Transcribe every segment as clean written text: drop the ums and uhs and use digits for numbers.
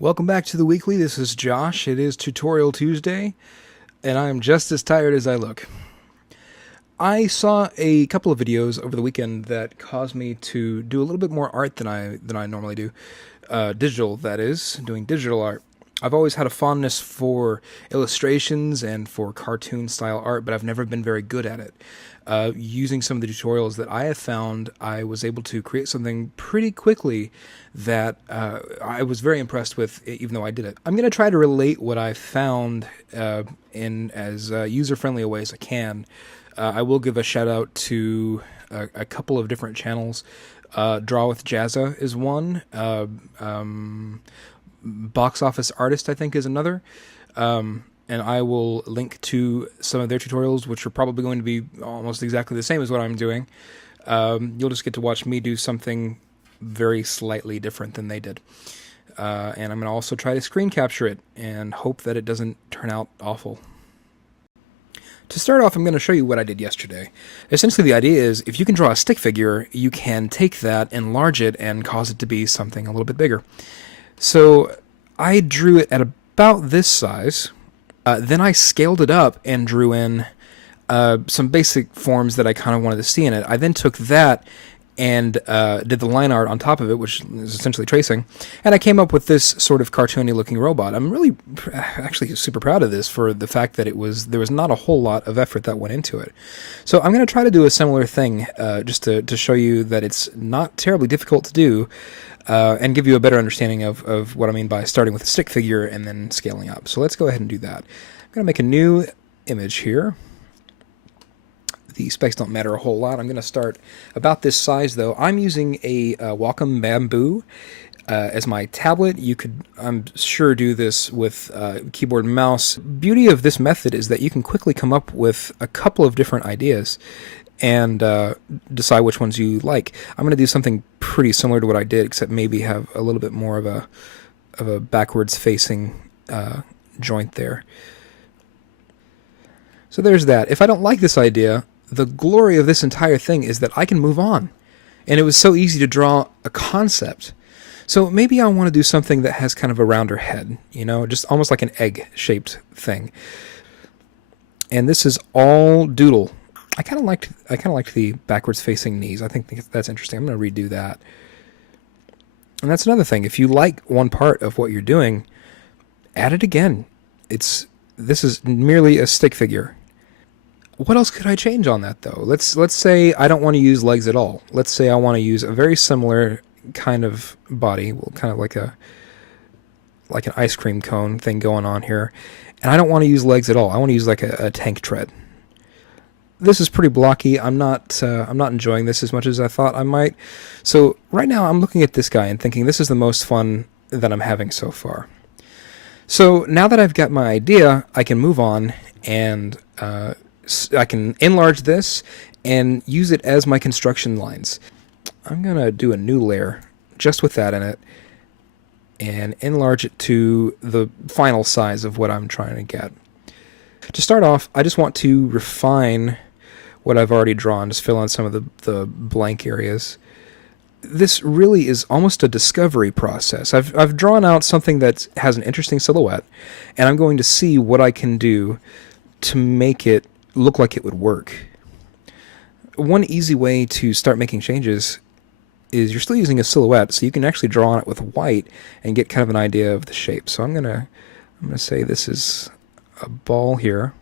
Welcome back to the weekly. This is Josh. It is Tutorial Tuesday, and I'm just as tired as I look. I saw a couple of videos over the weekend that caused me to do a little bit more art than I normally do. Digital, that is, doing digital art. I've always had a fondness for illustrations and for cartoon style art, but I've never been very good at it. Using some of the tutorials that I have found, I was able to create something pretty quickly that I was very impressed with, even though I did it. I'm going to try to relate what I found in as user-friendly a way as I can. I will give a shout out to a couple of different channels. Draw with Jazza is one. Box Office Artist, I think, is another. And I will link to some of their tutorials, which are probably going to be almost exactly the same as what I'm doing. You'll just get to watch me do something very slightly different than they did. And I'm going to also try to screen capture it and hope that it doesn't turn out awful. To start off, I'm going to show you what I did yesterday. Essentially, the idea is if you can draw a stick figure, you can take that, enlarge it, and cause it to be something a little bit bigger. So I drew it at about this size. Then I scaled it up and drew in some basic forms that I kind of wanted to see in it. I then took that and did the line art on top of it, which is essentially tracing, and I came up with this sort of cartoony looking robot. I'm really actually super proud of this for the fact that there was not a whole lot of effort that went into it. So I'm going to try to do a similar thing just to show you that it's not terribly difficult to do and give you a better understanding of what I mean by starting with a stick figure and then scaling up. So let's go ahead and do that. I'm going to make a new image here. The specs don't matter a whole lot. I'm going to start about this size, though. I'm using a Wacom Bamboo as my tablet. You could, I'm sure, do this with keyboard and mouse. Beauty of this method is that you can quickly come up with a couple of different ideas and decide which ones you like. I'm going to do something pretty similar to what I did, except maybe have a little bit more of a backwards-facing joint there. So there's that. If I don't like this idea, the glory of this entire thing is that I can move on. And it was so easy to draw a concept. So maybe I want to do something that has kind of a rounder head, you know, just almost like an egg-shaped thing. And this is all doodle. I kind of liked the backwards-facing knees. I think that's interesting. I'm going to redo that. And that's another thing. If you like one part of what you're doing, add it again. This is merely a stick figure. What else could I change on that, though? Let's say I don't want to use legs at all. Let's say I want to use a very similar kind of body, well, kind of like an ice cream cone thing going on here, and I don't want to use legs at all. I want to use like a tank tread. This is pretty blocky. I'm not enjoying this as much as I thought I might. So right now I'm looking at this guy and thinking this is the most fun that I'm having so far. So now that I've got my idea, I can move on and I can enlarge this and use it as my construction lines. I'm going to do a new layer just with that in it and enlarge it to the final size of what I'm trying to get. To start off, I just want to refine what I've already drawn, just fill in some of the blank areas. This really is almost a discovery process. I've drawn out something that has an interesting silhouette, and I'm going to see what I can do to make it look like it would work. One easy way to start making changes is you're still using a silhouette, so you can actually draw on it with white and get kind of an idea of the shape. So I'm gonna say this is a ball here.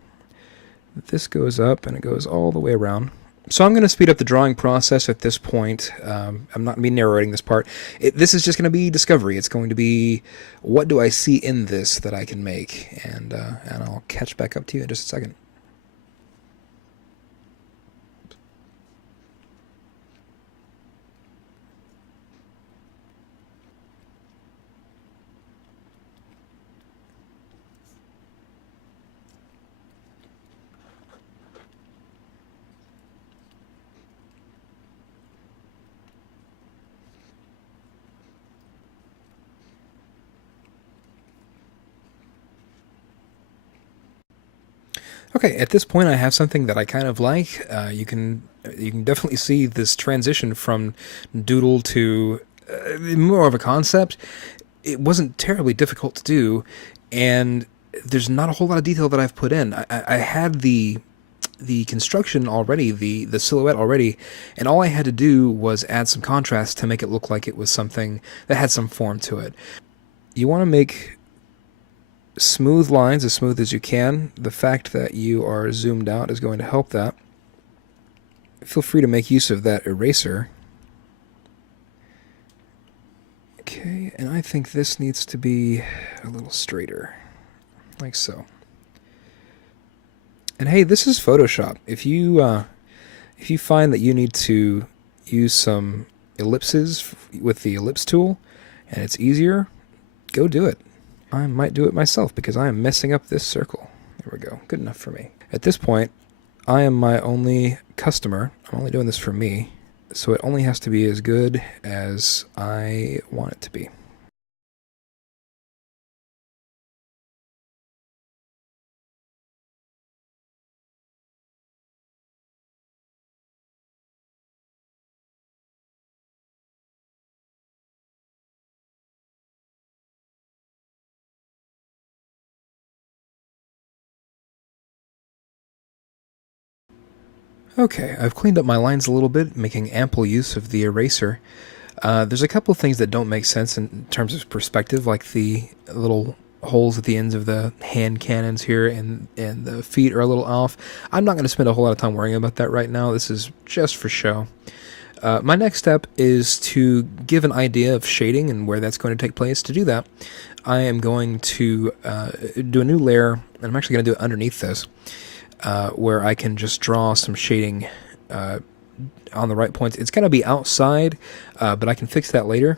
This goes up and it goes all the way around. So I'm going to speed up the drawing process at this point. I'm not going to be narrating this part. This is just going to be discovery. It's going to be what do I see in this that I can make, and I'll catch back up to you in just a second. Okay, at this point I have something that I kind of like. You can definitely see this transition from doodle to more of a concept. it wasn't terribly difficult to do, and there's not a whole lot of detail that I've put in. I had the construction already, the silhouette already, and all I had to do was add some contrast to make it look like it was something that had some form to it. You want to make smooth lines as smooth as you can. The fact that you are zoomed out is going to help that. Feel free to make use of that eraser. Okay, and I think this needs to be a little straighter, like so. And hey, this is Photoshop. If you find that you need to use some ellipses with the ellipse tool, and it's easier, go do it. I might do it myself because I am messing up this circle. There we go. Good enough for me. At this point, I am my only customer. I'm only doing this for me, so it only has to be as good as I want it to be. Okay, I've cleaned up my lines a little bit, making ample use of the eraser. There's a couple of things that don't make sense in terms of perspective, like the little holes at the ends of the hand cannons here, and the feet are a little off. I'm not going to spend a whole lot of time worrying about that right now. This is just for show. My next step is to give an idea of shading and where that's going to take place. To do that, I am going to do a new layer, and I'm actually going to do it underneath this. Where I can just draw some shading on the right points. It's going to be outside, but I can fix that later.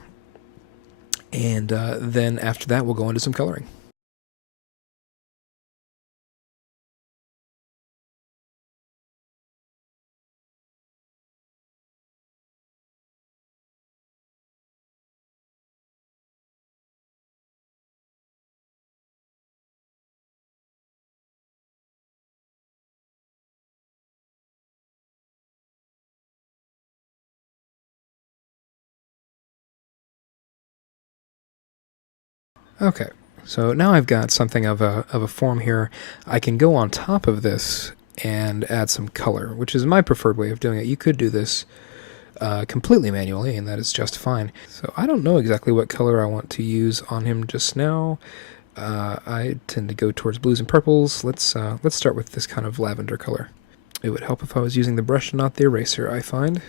And then after that, we'll go into some coloring. Okay, so now I've got something of a form here. I can go on top of this and add some color, which is my preferred way of doing it. You could do this completely manually, and that is just fine. So I don't know exactly what color I want to use on him just now. I tend to go towards blues and purples. Let's start with this kind of lavender color. It would help if I was using the brush and not the eraser, I find.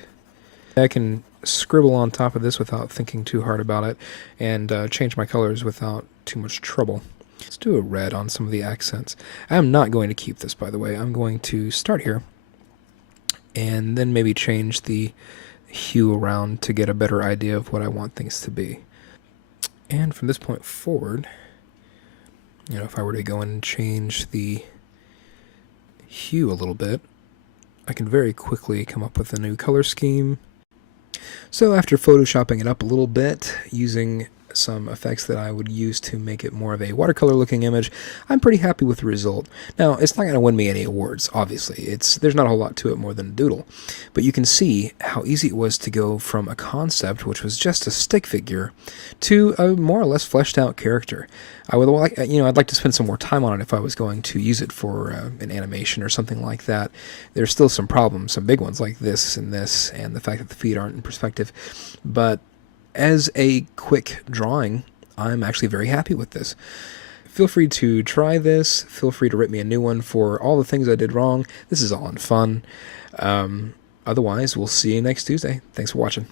I can scribble on top of this without thinking too hard about it, and change my colors without too much trouble. Let's do a red on some of the accents. I am not going to keep this, by the way. I'm going to start here, and then maybe change the hue around to get a better idea of what I want things to be. And from this point forward, if I were to go in and change the hue a little bit, I can very quickly come up with a new color scheme. So after photoshopping it up a little bit, using some effects that I would use to make it more of a watercolor looking image, I'm pretty happy with the result. Now, it's not going to win me any awards, obviously. There's not a whole lot to it more than a doodle. But you can see how easy it was to go from a concept, which was just a stick figure, to a more or less fleshed out character. I'd like to spend some more time on it if I was going to use it for an animation or something like that. There's still some problems, some big ones like this, and the fact that the feet aren't in perspective. But as a quick drawing, I'm actually very happy with this. Feel free to try this. Feel free to rip me a new one for all the things I did wrong. This is all in fun. Otherwise, we'll see you next Tuesday. Thanks for watching.